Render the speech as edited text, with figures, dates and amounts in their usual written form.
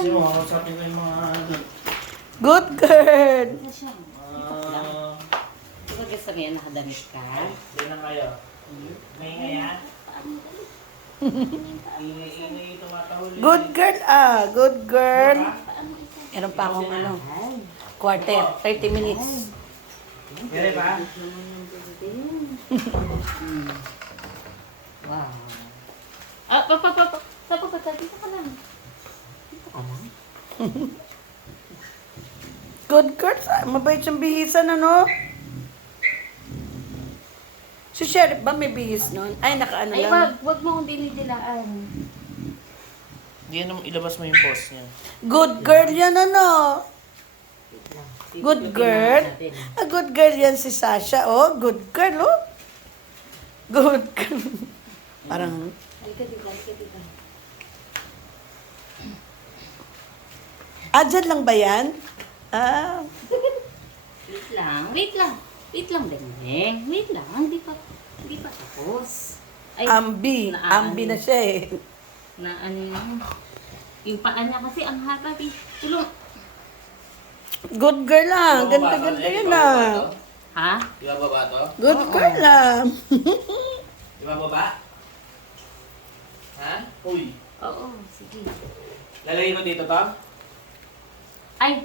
Kasi mo, kausapin ko yung mga ano. Good girl. Ano siya? Ah, Ikaw gusto mo yan, nakadamit ka? Hindi lang kayo. May nga yan. Ingay tumatahuli. Good girl good girl. Meron pa akong ano, quarter, 30 minutes. Meron pa? Wow. Ah, dito ka lang. Dito ka lang. Good girl. Mabait siyang bihisan, ano? Si Sheriff ba may bihis nun? Ay, nakaano Ay, lang. wag mo akong dinidilaan. Hindi yan, ilabas mo yung post niya. Good girl yan, ano? Wait lang. Good girl. Good girl yan si Sasha, oh. Good girl, oh. Good girl. Parang, Halika dito. dyan lang ba yan? Ah, Wait lang, Deng. Wait lang, hindi pa tapos. Ay, Ambi. Ambi na siya eh. na ano yun. Yung paa niya kasi ang haba. Tulong. Good girl lang. Ganda-ganda yun ah. Ha? Ibababa to? Good girl lang. Ibababa? Ha? Uy. Oo, sige. Lalagay ko dito to? Ay,